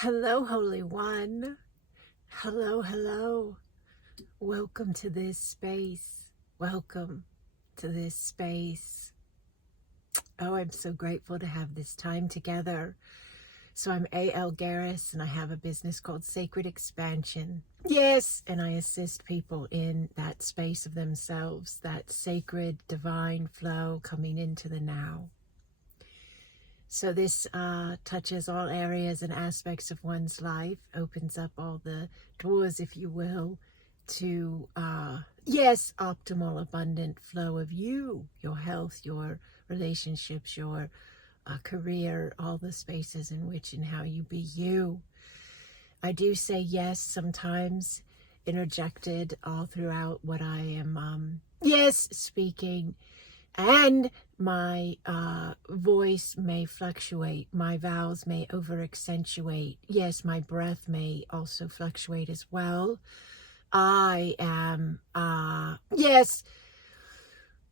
Hello, Holy One. Hello, hello. Welcome to this space. Welcome to this space. Oh, I'm so grateful to have this time together. So I'm A.L. Garris, and I have a business called Sacred Expansion. Yes, and I assist people in that space of themselves, that sacred, divine flow coming into the now. So this touches all areas and aspects of one's life, opens up all the doors, if you will, to, yes, optimal, abundant flow of you, your health, your relationships, your career, all the spaces in which and how you be you. I do say yes sometimes, interjected all throughout what I am, yes, speaking. And my voice may fluctuate. My vowels may over-accentuate. Yes, my breath may also fluctuate as well. I am, yes,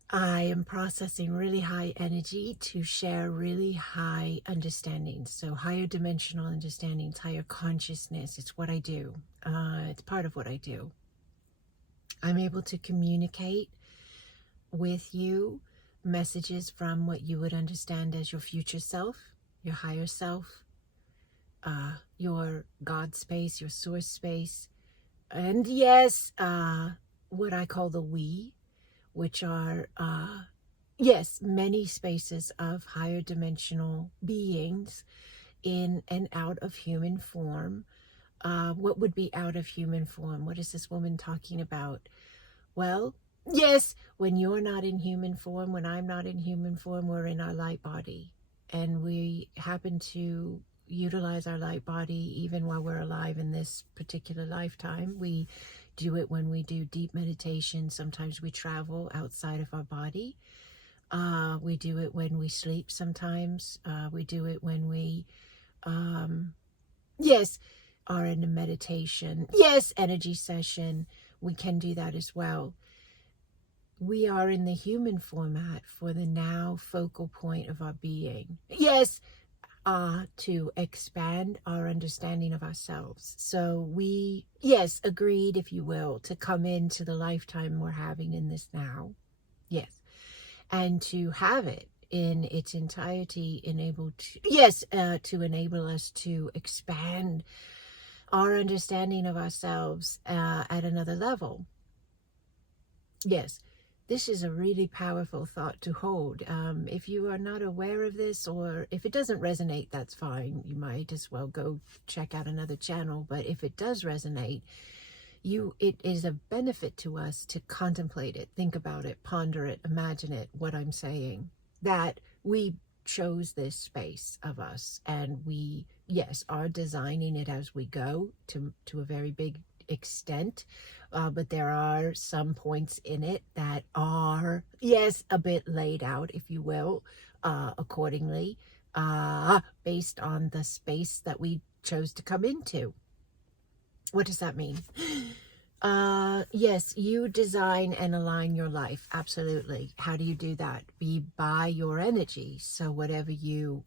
I am processing really high energy to share really high understandings. So higher dimensional understandings, higher consciousness. It's what I do. It's part of what I do. I'm able to communicate with you messages from what you would understand as your future self, your higher self, your God space, your source space, and yes, what I call the we, which are, yes, many spaces of higher dimensional beings in and out of human form. What would be out of human form? What is this woman talking about? Well, yes, when you're not in human form, when I'm not in human form, we're in our light body. And we happen to utilize our light body even while we're alive in this particular lifetime. We do it when we do deep meditation. Sometimes we travel outside of our body. We do it when we sleep sometimes. We do it when we, yes, are in a meditation. Yes, energy session. We can do that as well. We are in the human format for the now focal point of our being. Yes, to expand our understanding of ourselves. So we, yes, agreed, if you will, to come into the lifetime we're having in this now. Yes. And to have it in its entirety enabled to, yes, to enable us to expand our understanding of ourselves at another level. Yes. This is a really powerful thought to hold. If you are not aware of this, or if it doesn't resonate, that's fine. You might as well go check out another channel. But if it does resonate, it is a benefit to us to contemplate it, think about it, ponder it, imagine it, what I'm saying. That we chose this space of us, and we, yes, are designing it as we go to a very big extent, but there are some points in it that are, yes, a bit laid out, if you will, accordingly, based on the space that we chose to come into. What does that mean? Yes, you design and align your life. Absolutely. How do you do that? By your energy. So whatever you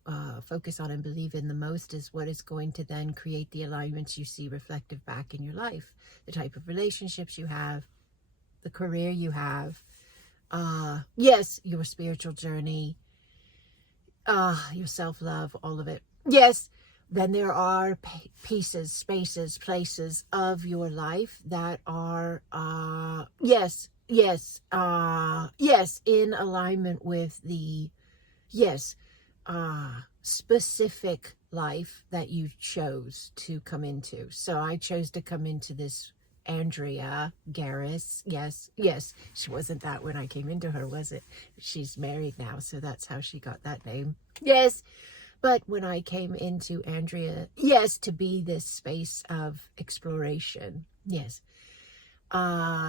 focus on and believe in the most is what is going to then create the alignments you see reflective back in your life. The type of relationships you have, the career you have, yes, your spiritual journey, your self-love, all of it. Yes. Then there are pieces, spaces, places of your life that are, yes, yes, yes, in alignment with the, yes, specific life that you chose to come into. So I chose to come into this Andrea Garris. Yes, yes, she wasn't that when I came into her, was it? She's married now, so that's how she got that name. Yes. But when I came into Andrea, yes, to be this space of exploration, yes, Andrea,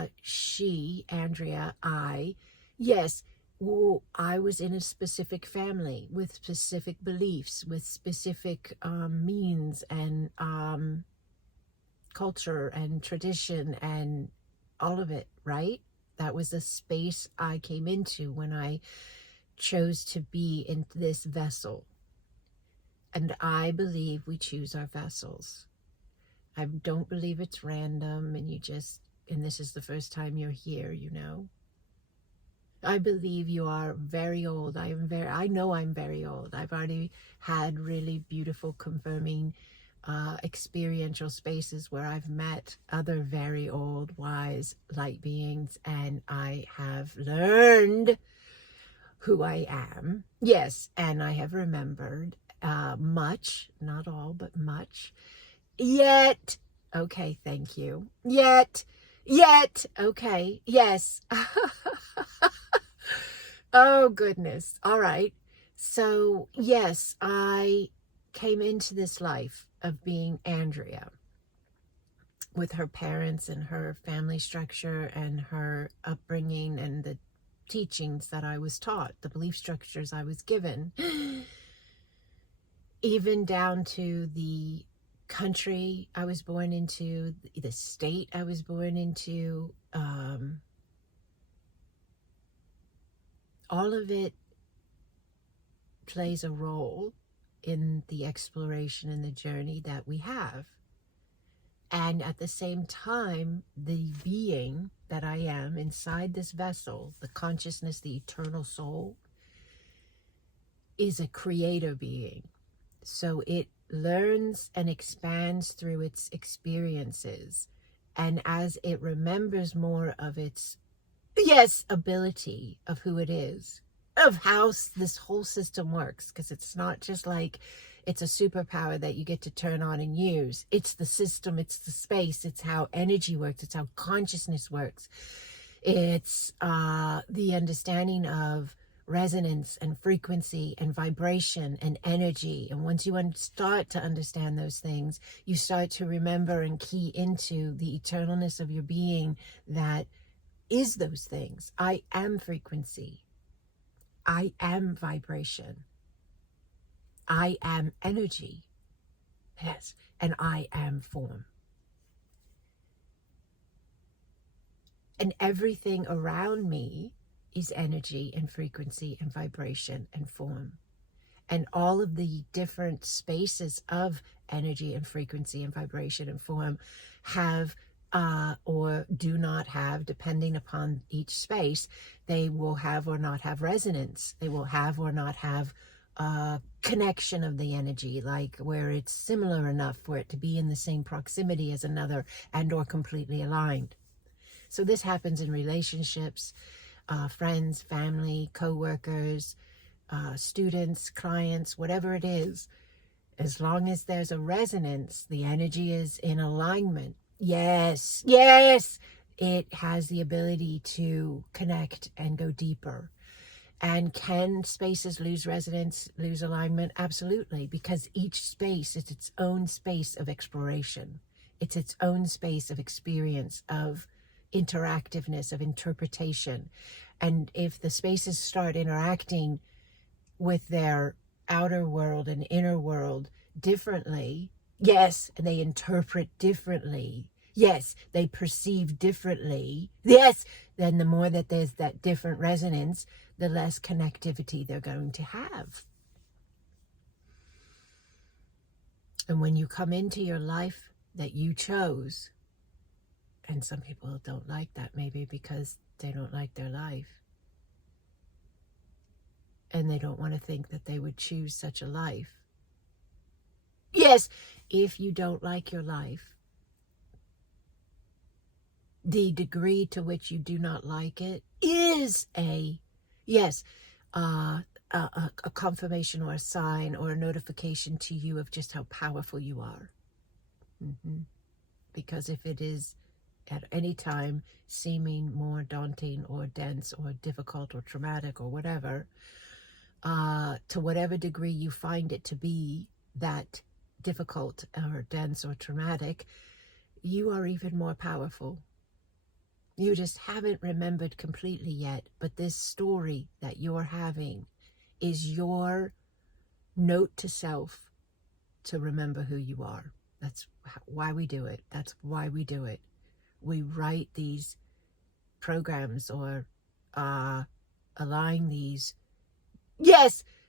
yes, well, I was in a specific family with specific beliefs, with specific means and culture and tradition and all of it, right? That was the space I came into when I chose to be in this vessel. And I believe we choose our vessels. I don't believe it's random and and this is the first time you're here, you know. I believe you are very old. I know I'm very old. I've already had really beautiful confirming experiential spaces where I've met other very old, wise light beings, and I have learned who I am. Yes, and I have remembered much, not all, but much. Yet, okay, thank you. Yet, okay, yes. Oh, goodness. All right. So, yes, I came into this life of being Andrea with her parents and her family structure and her upbringing and the teachings that I was taught, the belief structures I was given, even down to the country I was born into, the state I was born into. All of it plays a role in the exploration and the journey that we have. And at the same time, the being that I am inside this vessel, the consciousness, the eternal soul, is a creator being. So it learns and expands through its experiences. And as it remembers more of its ability of who it is, of how this whole system works, because it's not just like it's a superpower that you get to turn on and use. It's the system, it's the space, it's how energy works, it's how consciousness works. It's the understanding of resonance and frequency and vibration and energy. And once you start to understand those things, you start to remember and key into the eternalness of your being that is those things. I am frequency. I am vibration. I am energy. Yes. And I am form. And everything around me is energy and frequency and vibration and form. And all of the different spaces of energy and frequency and vibration and form have or do not have, depending upon each space, they will have or not have resonance. They will have or not have connection of the energy, like where it's similar enough for it to be in the same proximity as another and or completely aligned. So this happens in relationships, friends, family, co-workers, students, clients, whatever it is. As long as there's a resonance, the energy is in alignment. Yes, it has the ability to connect and go deeper. And can spaces lose resonance, lose alignment? Absolutely, because each space is its own space of exploration. It's its own space of experience, of interactiveness, of interpretation. And if the spaces start interacting with their outer world and inner world differently, yes, and they interpret differently, yes, they perceive differently, yes, then the more that there's that different resonance, the less connectivity they're going to have. And when you come into your life that you chose, and some people don't like that, maybe because they don't like their life, and they don't want to think that they would choose such a life. Yes, if you don't like your life, the degree to which you do not like it is a confirmation or a sign or a notification to you of just how powerful you are. Because if it is at any time seeming more daunting or dense or difficult or traumatic or whatever, to whatever degree you find it to be that difficult or dense or traumatic, you are even more powerful. You just haven't remembered completely yet, but this story that you're having is your note to self to remember who you are. That's why we do it. That's why we do it. We write these programs or align these,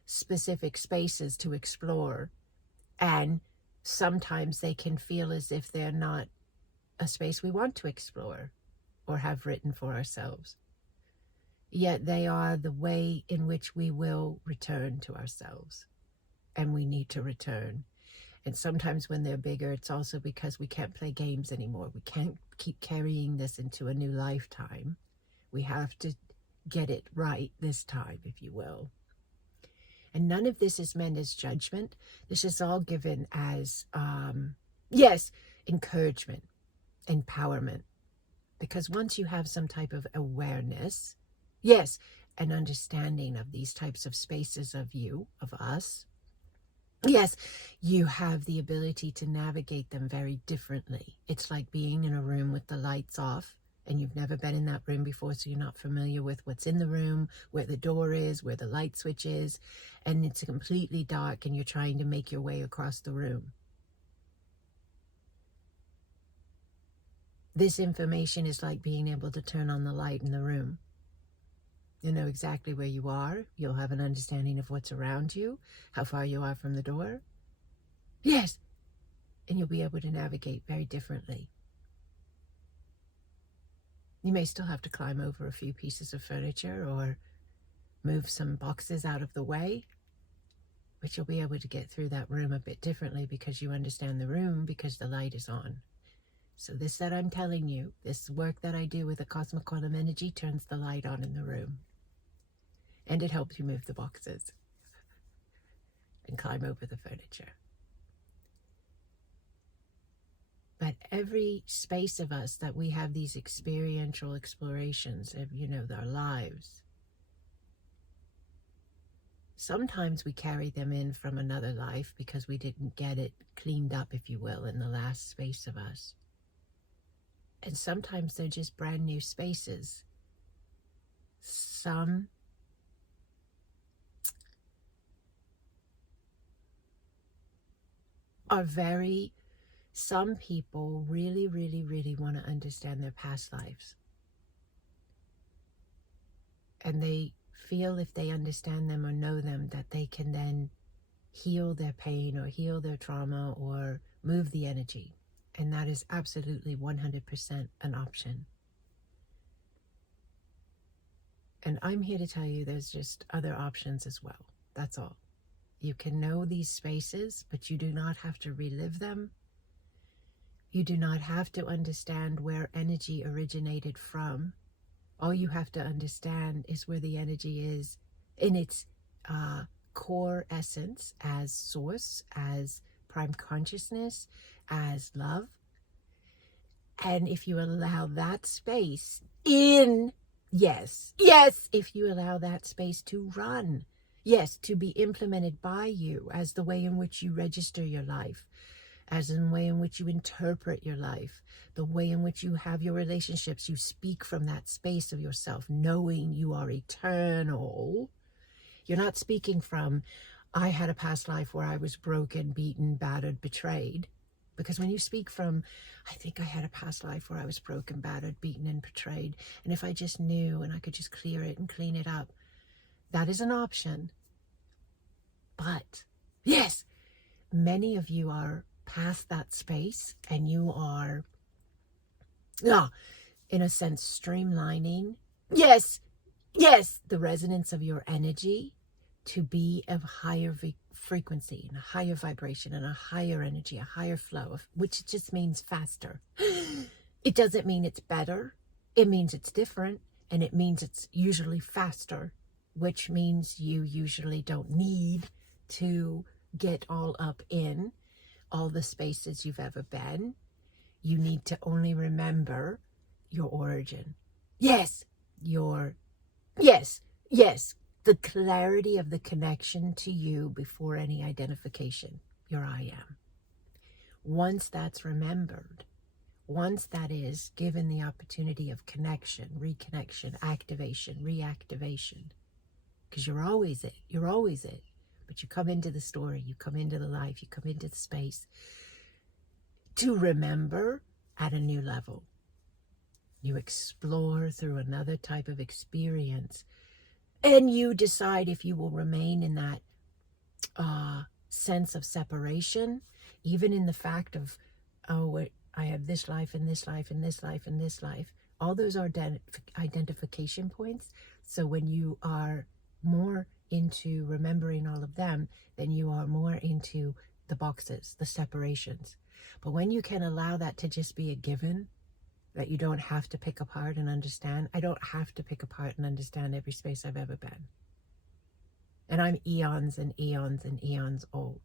specific spaces to explore And sometimes they can feel as if they're not a space we want to explore or have written for ourselves. Yet they are the way in which we will return to ourselves. And we need to return. And sometimes when they're bigger, it's also because we can't play games anymore. We can't keep carrying this into a new lifetime. We have to get it right this time, if you will. And none of this is meant as judgment. This is all given as, yes, encouragement, empowerment. Because once you have some type of awareness, yes, an understanding of these types of spaces of you, of us, yes, you have the ability to navigate them very differently. It's like being in a room with the lights off, and you've never been in that room before, so you're not familiar with what's in the room, where the door is, where the light switch is, and it's completely dark, and you're trying to make your way across the room. This information is like being able to turn on the light in the room. You know exactly where you are. You'll have an understanding of what's around you, how far you are from the door. Yes, and you'll be able to navigate very differently. You may still have to climb over a few pieces of furniture or move some boxes out of the way, but you'll be able to get through that room a bit differently because you understand the room, because the light is on. So this that I'm telling you, this work that I do with the cosmic quantum energy turns the light on in the room. And it helps you move the boxes and climb over the furniture. But every space of us that we have these experiential explorations of, our lives, sometimes we carry them in from another life because we didn't get it cleaned up, if you will, in the last space of us. And sometimes they're just brand new spaces. Some people really, really, really want to understand their past lives. And they feel if they understand them or know them that they can then heal their pain or heal their trauma or move the energy. And that is absolutely 100% an option. And I'm here to tell you there's just other options as well. That's all. You can know these spaces, but you do not have to relive them. You do not have to understand where energy originated from. All you have to understand is where the energy is in its core essence as source, as prime consciousness, as love. And if you allow that space in, yes, if you allow that space to run, yes, to be implemented by you as the way in which you register your life, as in the way in which you interpret your life, the way in which you have your relationships, you speak from that space of yourself, knowing you are eternal. You're not speaking from, I had a past life where I was broken, beaten, battered, betrayed. Because when you speak from, I think I had a past life where I was broken, battered, beaten, and betrayed, and if I just knew and I could just clear it and clean it up, that is an option. But, yes, many of you are past that space, and you are, in a sense, streamlining, yes, the resonance of your energy to be of higher frequency and a higher vibration and a higher energy, a higher flow, which just means faster. It doesn't mean it's better. It means it's different, and it means it's usually faster, which means you usually don't need to get all up in all the spaces you've ever been. You need to only remember your origin. Yes, the clarity of the connection to you before any identification, your I am. Once that's remembered, once that is given the opportunity of connection, reconnection, activation, reactivation, because you're always it. But you come into the story, you come into the life, you come into the space to remember at a new level. You explore through another type of experience, and you decide if you will remain in that sense of separation, even in the fact of, oh, I have this life and this life and this life and this life. All those are identification points. So when you are more into remembering all of them, then you are more into the boxes, the separations. But when you can allow that to just be a given, that you don't have to pick apart and understand. I don't have to pick apart and understand every space I've ever been. And I'm eons and eons and eons old.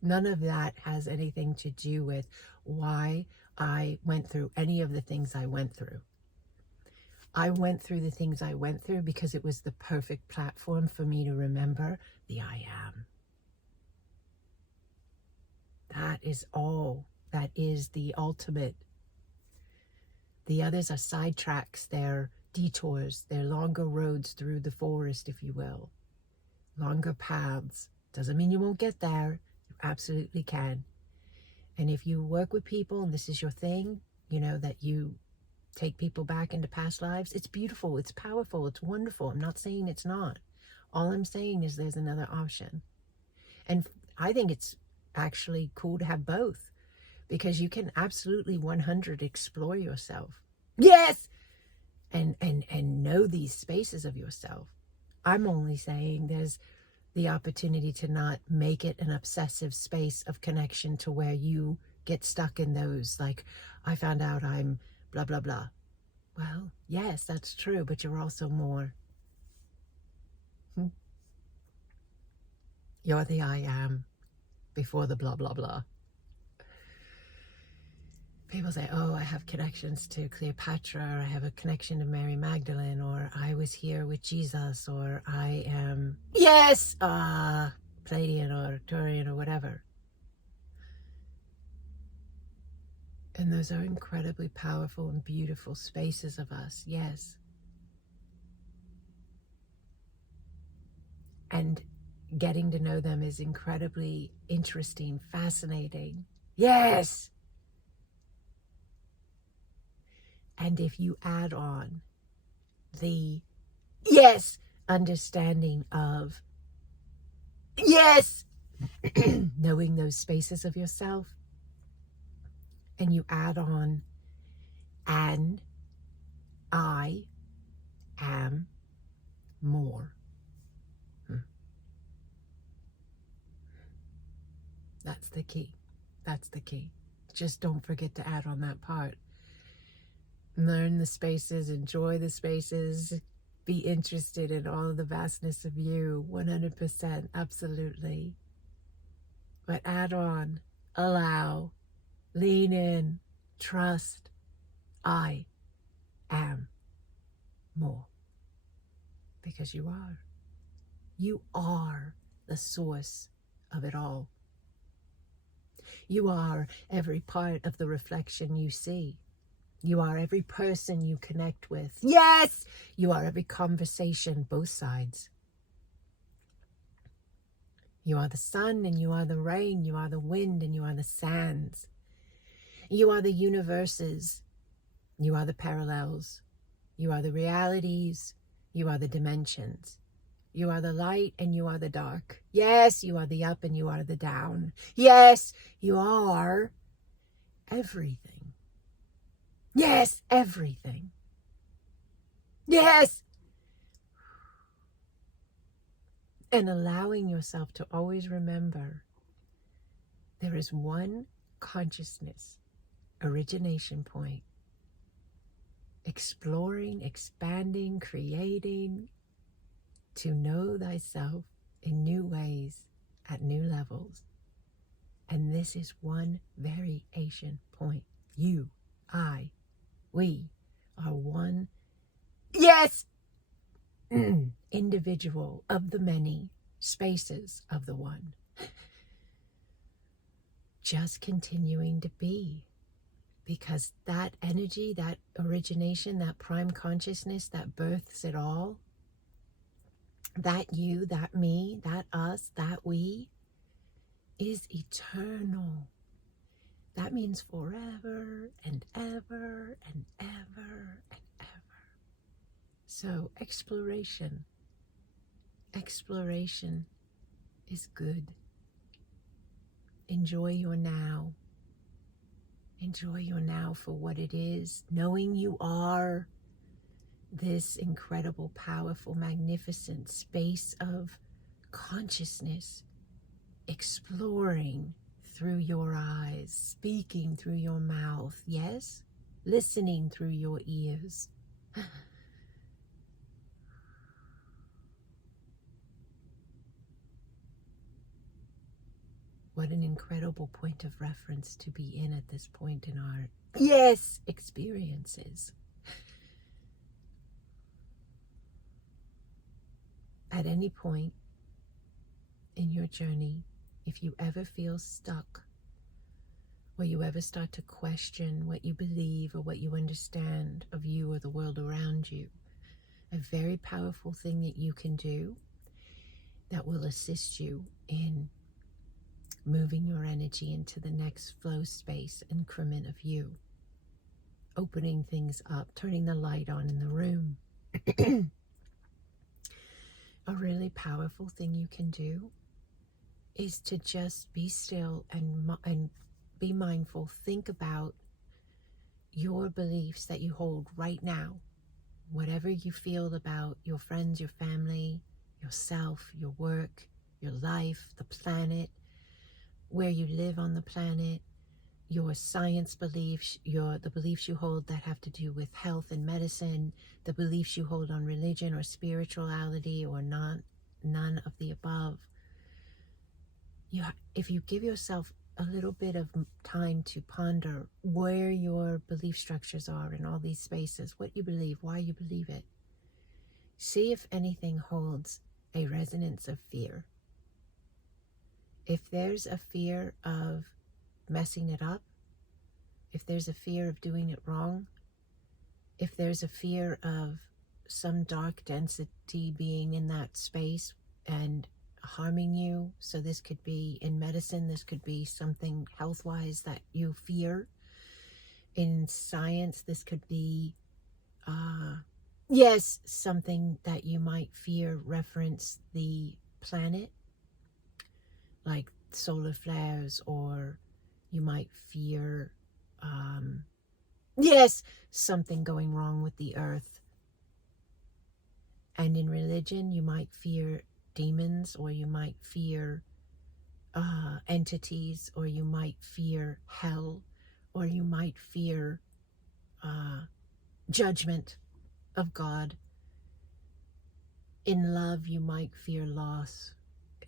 None of that has anything to do with why I went through any of the things I went through. I went through the things I went through because it was the perfect platform for me to remember the I am. That is all. That is the ultimate. The others are sidetracks. They're detours. They're longer roads through the forest, if you will. Longer paths. Doesn't mean you won't get there. You absolutely can. And if you work with people and this is your thing, you know, that you take people back into past lives, it's beautiful, it's powerful, it's wonderful. I'm not saying it's not. All I'm saying is there's another option. And I think it's actually cool to have both, because you can absolutely 100 explore yourself. Yes! And know these spaces of yourself. I'm only saying there's the opportunity to not make it an obsessive space of connection to where you get stuck in those, like, I found out I'm blah, blah, blah. Well, yes, that's true, but you're also more. You're the I am before the blah, blah, blah. People say, oh, I have connections to Cleopatra, or I have a connection to Mary Magdalene, or I was here with Jesus, or I am, yes, Palladian or Turian or whatever. And those are incredibly powerful and beautiful spaces of us, yes. And getting to know them is incredibly interesting, fascinating. Yes! And if you add on the, yes, understanding of, yes, knowing those spaces of yourself, and you add on, and I am more. That's the key. That's the key. Just don't forget to add on that part. Learn the spaces, enjoy the spaces, be interested in all of the vastness of you, 100%, absolutely. But add on, allow, lean in, trust, I am more. Because you are. You are the source of it all. You are every part of the reflection you see. You are every person you connect with. Yes! You are every conversation, both sides. You are the sun and you are the rain. You are the wind and you are the sands. You are the universes. You are the parallels. You are the realities. You are the dimensions. You are the light and you are the dark. Yes, you are the up and you are the down. Yes, you are everything. Yes, everything. Yes. And allowing yourself to always remember there is one consciousness, origination point, exploring, expanding, creating, to know thyself in new ways at new levels. And this is one variation point. You, I, we are one, yes, individual of the many spaces of the one. Just continuing to be. Because that energy, that origination, that prime consciousness that births it all, that you, that me, that us, that we, is eternal. That means forever and ever and ever and ever. So exploration is good. Enjoy your now. Enjoy your now for what it is, knowing you are this incredible, powerful, magnificent space of consciousness, exploring through your eyes, speaking through your mouth, yes? Listening through your ears. What an incredible point of reference to be in at this point in our, yes, experiences. At any point in your journey, if you ever feel stuck, or you ever start to question what you believe or what you understand of you or the world around you, a very powerful thing that you can do that will assist you in moving your energy into the next flow space increment of you, opening things up, turning the light on in the room. A really powerful thing you can do is to just be still and be mindful. Think about your beliefs that you hold right now. Whatever you feel about your friends, your family, yourself, your work, your life, the planet, where you live on the planet, your science beliefs, the beliefs you hold that have to do with health and medicine, the beliefs you hold on religion or spirituality or none of the above. If you give yourself a little bit of time to ponder where your belief structures are in all these spaces, what you believe, why you believe it, see if anything holds a resonance of fear. If there's a fear of messing it up, if there's a fear of doing it wrong, if there's a fear of some dark density being in that space and harming you, so this could be in medicine, this could be something health-wise that you fear. In science, this could be, yes, something that you might fear reference the planet, like solar flares, or you might fear, yes, something going wrong with the earth. And in religion, you might fear demons, or you might fear entities, or you might fear hell, or you might fear judgment of God. In love, you might fear loss.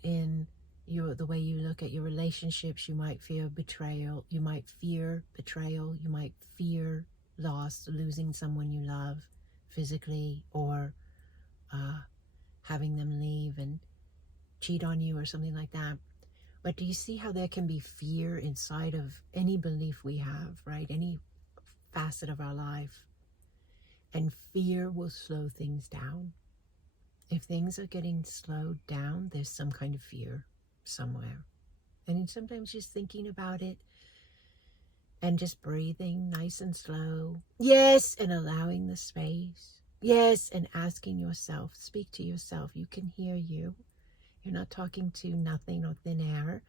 In the way you look at your relationships, you might fear betrayal. You might fear betrayal. You might fear loss, losing someone you love physically, or having them leave and cheat on you or something like that. But do you see how there can be fear inside of any belief we have, right? Any facet of our life. And fear will slow things down. If things are getting slowed down, there's some kind of fear somewhere. And sometimes just thinking about it and just breathing nice and slow. Yes, and allowing the space. Yes, and asking yourself, speak to yourself. You can hear you. You're not talking to nothing or thin air.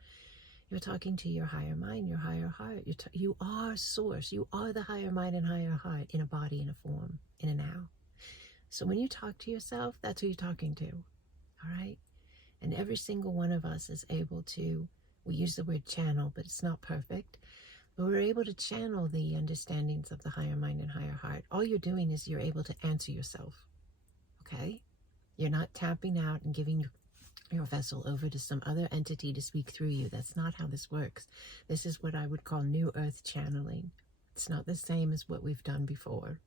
You're talking to your higher mind, your higher heart. You are source. You are the higher mind and higher heart in a body, in a form, in a now. So when you talk to yourself, that's who you're talking to. All right? And every single one of us is able to, we use the word channel, but it's not perfect. But we're able to channel the understandings of the higher mind and higher heart. All you're doing is you're able to answer yourself. Okay? You're not tapping out and giving your vessel over to some other entity to speak through you. That's not how this works. This is what I would call new earth channeling. It's not the same as what we've done before.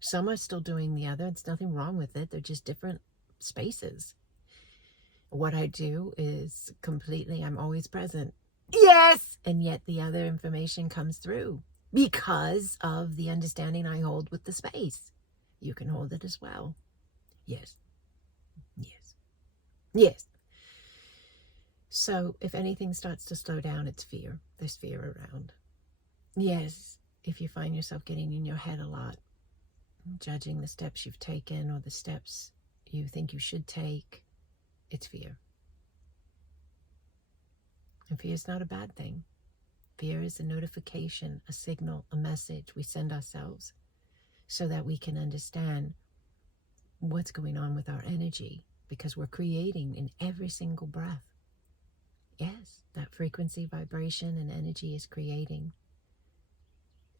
Some are still doing the other. It's nothing wrong with it. They're just different spaces. What I do is completely, I'm always present. Yes! And yet the other information comes through because of the understanding I hold with the space. You can hold it as well. Yes. Yes. Yes. So if anything starts to slow down, it's fear. There's fear around. Yes. If you find yourself getting in your head a lot, judging the steps you've taken or the steps you think you should take, it's fear. And fear is not a bad thing. Fear is a notification, a signal, a message we send ourselves so that we can understand what's going on with our energy, because we're creating in every single breath. Yes, that frequency, vibration, and energy is creating.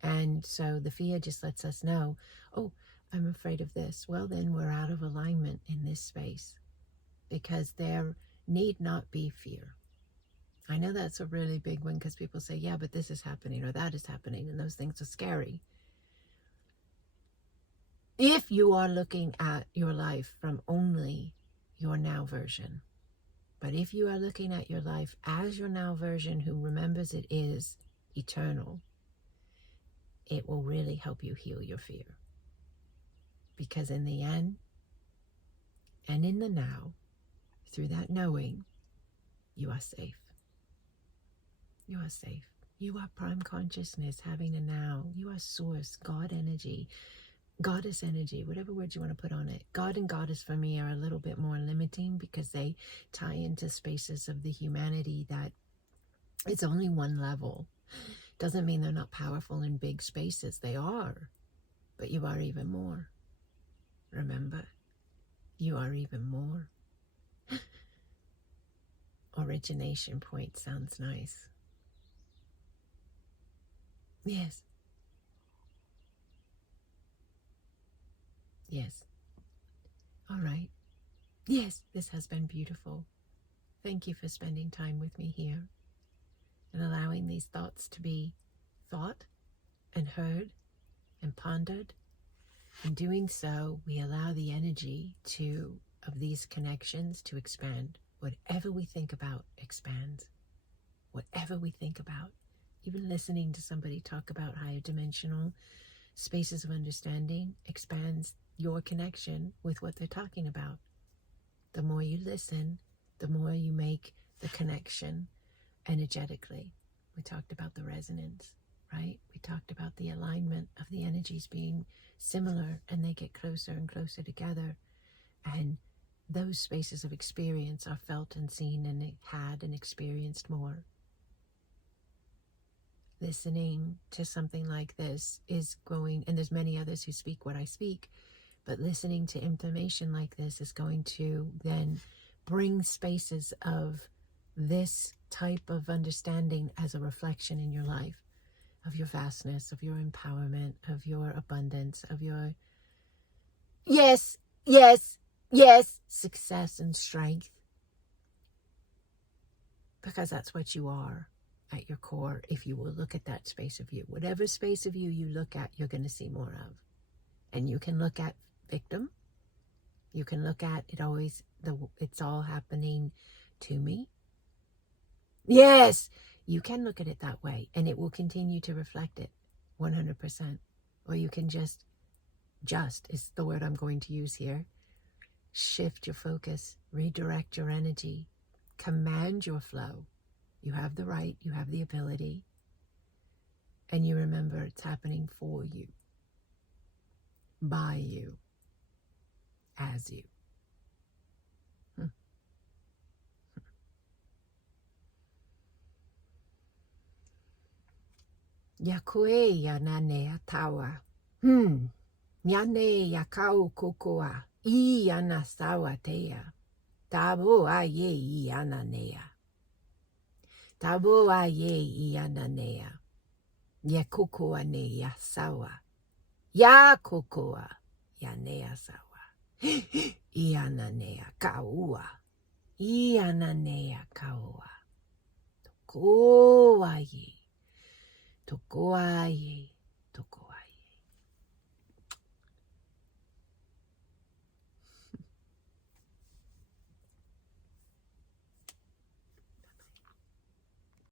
And so the fear just lets us know, oh, I'm afraid of this. Well, then we're out of alignment in this space, because there need not be fear. I know that's a really big one, because people say, yeah, but this is happening or that is happening, and those things are scary. If you are looking at your life from only your now version, but if you are looking at your life as your now version who remembers it is eternal, it will really help you heal your fear. Because in the end and in the now, through that knowing, you are safe. You are safe. You are prime consciousness having a now. You are source, God energy, goddess energy, whatever words you want to put on it. God and goddess for me are a little bit more limiting, because they tie into spaces of the humanity that it's only one level. Doesn't mean they're not powerful in big spaces. They are. But you are even more. Remember, you are even more. Origination point sounds nice. Yes. Yes. All right. Yes, this has been beautiful. Thank you for spending time with me here and allowing these thoughts to be thought and heard and pondered. In doing so, we allow the energy of these connections to expand. Whatever we think about expands. Whatever we think about. Even listening to somebody talk about higher dimensional spaces of understanding expands your connection with what they're talking about. The more you listen, the more you make the connection energetically. We talked about the resonance, right? We talked about the alignment of the energies being similar, and they get closer and closer together. And those spaces of experience are felt and seen and had and experienced more. Listening to something like this is going, and there's many others who speak what I speak, but listening to information like this is going to then bring spaces of this type of understanding as a reflection in your life, of your vastness, of your empowerment, of your abundance, of your yes, success and strength. Because that's what you are at your core, if you will look at that space of you. Whatever space of you look at, you're going to see more of. And you can look at victim. You can look at it always, it's all happening to me. Yes, you can look at it that way, and it will continue to reflect it 100%. Or you can just is the word I'm going to use here, shift your focus, redirect your energy, command your flow. You have the right, you have the ability, and you remember it's happening for you, by you, as you. Yakue ya nane atawa. Nyane ya kau kokoa. I anasawa tea. Tabo aye I ananea. Tabo aye I ananea. Ya kokoa ne ya sawa. Ya kokoa ya nea sawa. I ananea kaua. I ananea kaua. Toko aye. Toko aye. Toko